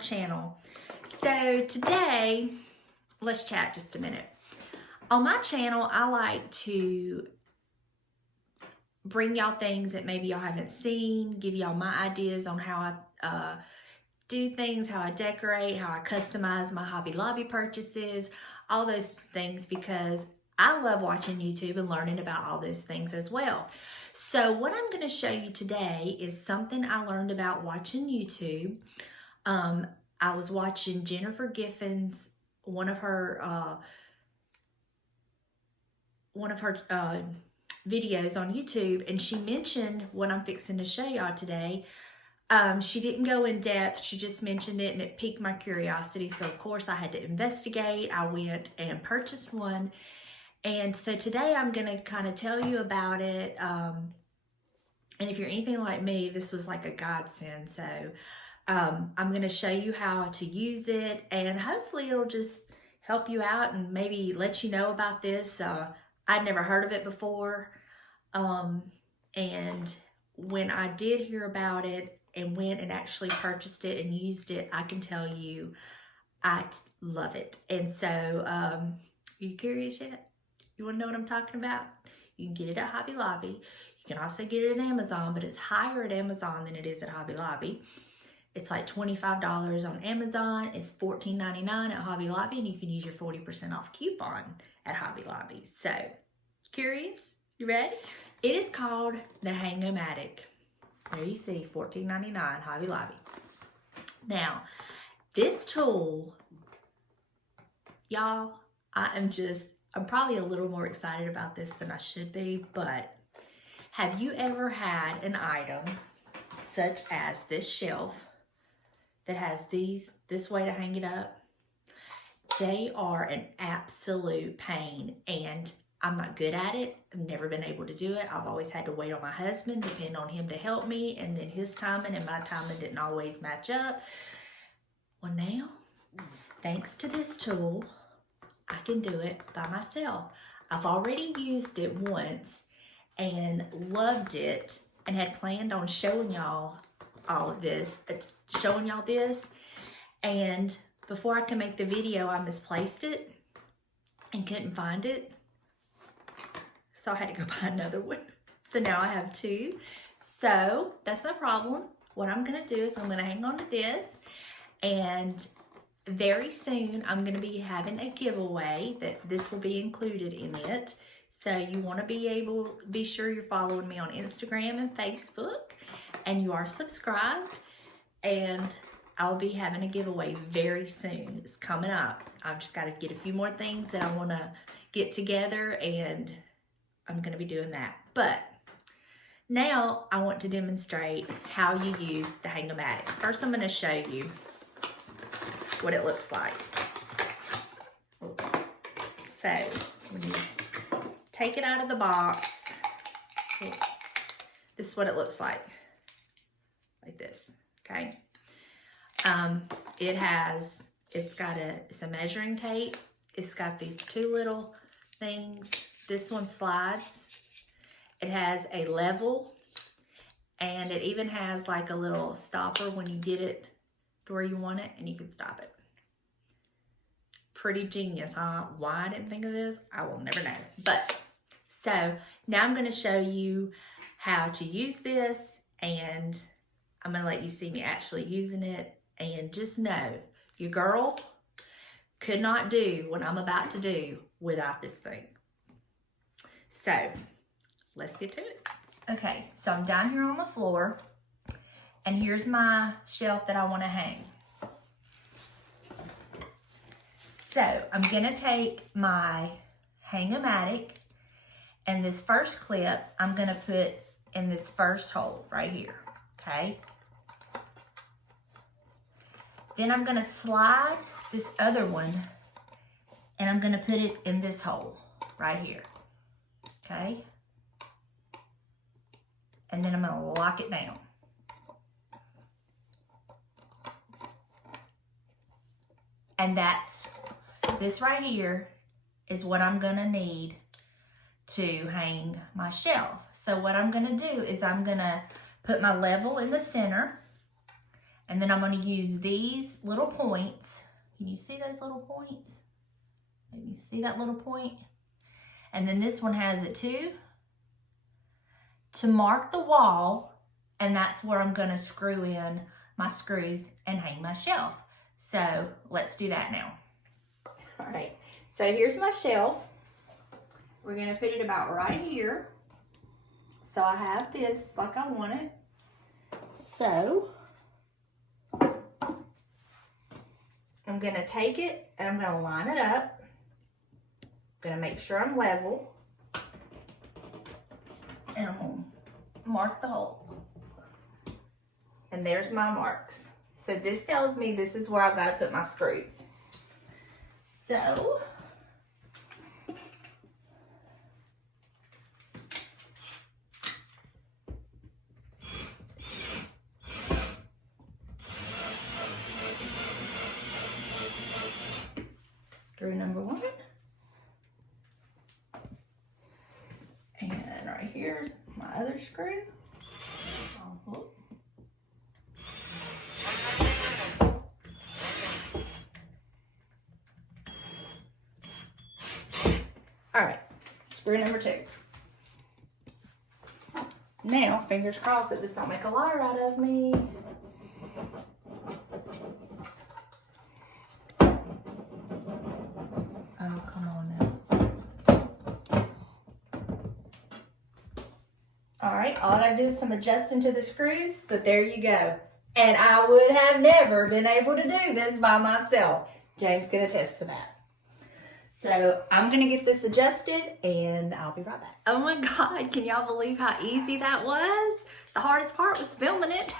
channel. So today, let's chat just a minute. On my channel, I like to bring y'all things that maybe y'all haven't seen, give y'all my ideas on how I do things, how I decorate, how I customize my Hobby Lobby purchases, all those things, because I love watching YouTube and learning about all those things as well. So what I'm going to show you today is something I learned about watching YouTube. I was watching Jennifer Giffin's, one of her videos on YouTube, and she mentioned what I'm fixing to show y'all today. She didn't go in depth, she just mentioned it, and it piqued my curiosity, so of course I had to investigate. I went and purchased one, and so today I'm going to kind of tell you about it, and if you're anything like me, this was like a godsend. So I'm going to show you how to use it, and hopefully it'll just help you out and maybe let you know about this. I'd never heard of it before, and when I did hear about it and went and actually purchased it and used it, I can tell you I love it. And so, are you curious yet? You want to know what I'm talking about? You can get it at Hobby Lobby. You can also get it at Amazon, but it's higher at Amazon than it is at Hobby Lobby. It's like $25 on Amazon. It's $14.99 at Hobby Lobby, and you can use your 40% off coupon at Hobby Lobby. So, curious? You ready? It is called the Hang-O-Matic. There you see, $14.99 Hobby Lobby. Now, this tool, y'all, I'm probably a little more excited about this than I should be, but have you ever had an item such as this shelf that has this way to hang it up? They are an absolute pain, and I'm not good at it. I've never been able to do it. I've always had to wait on my husband, depend on him to help me, and then his timing and my timing didn't always match up. Well, now, thanks to this tool, I can do it by myself. I've already used it once and loved it, and had planned on showing y'all all of this, and before I could make the video, I misplaced it and couldn't find it. So I had to go buy another one. So now I have two. So that's no problem. What I'm gonna do is I'm gonna hang on to this, and very soon I'm gonna be having a giveaway that this will be included in it. So you wanna be sure you're following me on Instagram and Facebook, and you are subscribed, and I'll be having a giveaway very soon. It's coming up. I've just gotta get a few more things that I wanna get together, and I'm going to be doing that. But now I want to demonstrate how you use the Hang-O-Matic. First, I'm going to show you what it looks like. So when you take it out of the box, this is what it looks like this, okay? It's a measuring tape. It's got these two little things. This one slides. It has a level, and it even has like a little stopper when you get it to where you want it, and you can stop it. Pretty genius, huh? Why I didn't think of this, I will never know. But, so, now I'm going to show you how to use this, and I'm going to let you see me actually using it, and just know, your girl could not do what I'm about to do without this thing. So, let's get to it. Okay, so I'm down here on the floor, and here's my shelf that I want to hang. So, I'm going to take my Hang-O-Matic, and this first clip I'm going to put in this first hole right here, okay? Then I'm going to slide this other one, and I'm going to put it in this hole right here. Okay, and then I'm going to lock it down. And this right here is what I'm going to need to hang my shelf. So what I'm going to do is I'm going to put my level in the center, And then I'm going to use these little points. Can you see those little points? Maybe see that little point? And then this one has it too. To mark the wall, and that's where I'm going to screw in my screws and hang my shelf. So let's do that now. All right, so here's my shelf. We're going to put it about right here. So I have this like I want it. So I'm going to take it and I'm going to line it up. I'm going to make sure I'm level. And I'm going to mark the holes. And there's my marks. So this tells me this is where I've got to put my screws. So screw number 1. And right here's my other screw. All right, screw number 2. Now, fingers crossed that this don't make a liar out of me. Oh, come on now. All right, all I gotta do is some adjusting to the screws, but there you go. And I would have never been able to do this by myself. James can attest to that. So I'm gonna get this adjusted and I'll be right back. Oh my God, can y'all believe how easy that was? The hardest part was filming it.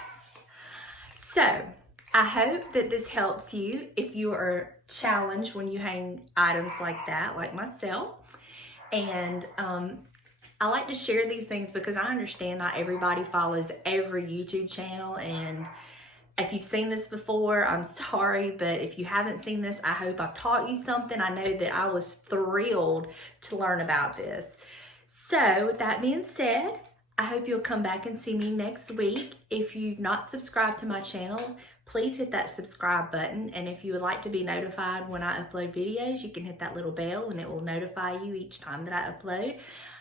So I hope that this helps you if you are challenged when you hang items like that, like myself. And I like to share these things because I understand not everybody follows every YouTube channel, and if you've seen this before, I'm sorry, but if you haven't seen this, I hope I've taught you something. I know that I was thrilled to learn about this. So with that being said, I hope you'll come back and see me next week. If you've not subscribed to my channel, please hit that subscribe button. And if you would like to be notified when I upload videos, you can hit that little bell and it will notify you each time that I upload.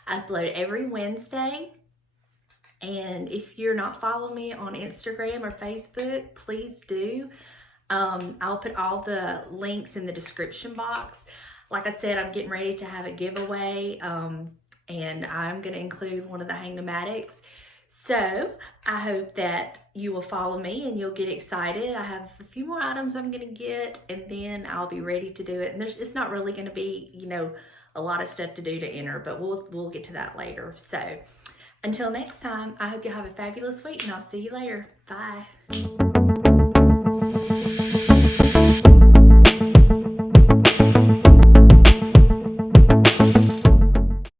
I upload every Wednesday. And if you're not following me on Instagram or Facebook, please do. I'll put all the links in the description box. Like I said, I'm getting ready to have a giveaway, and I'm going to include one of the hang-o-matics. So I hope that you will follow me and you'll get excited. I have a few more items I'm going to get, and then I'll be ready to do it. And it's not really going to be, you know, a lot of stuff to do to enter, but we'll get to that later. So until next time, I hope you have a fabulous week, and I'll see you later. Bye.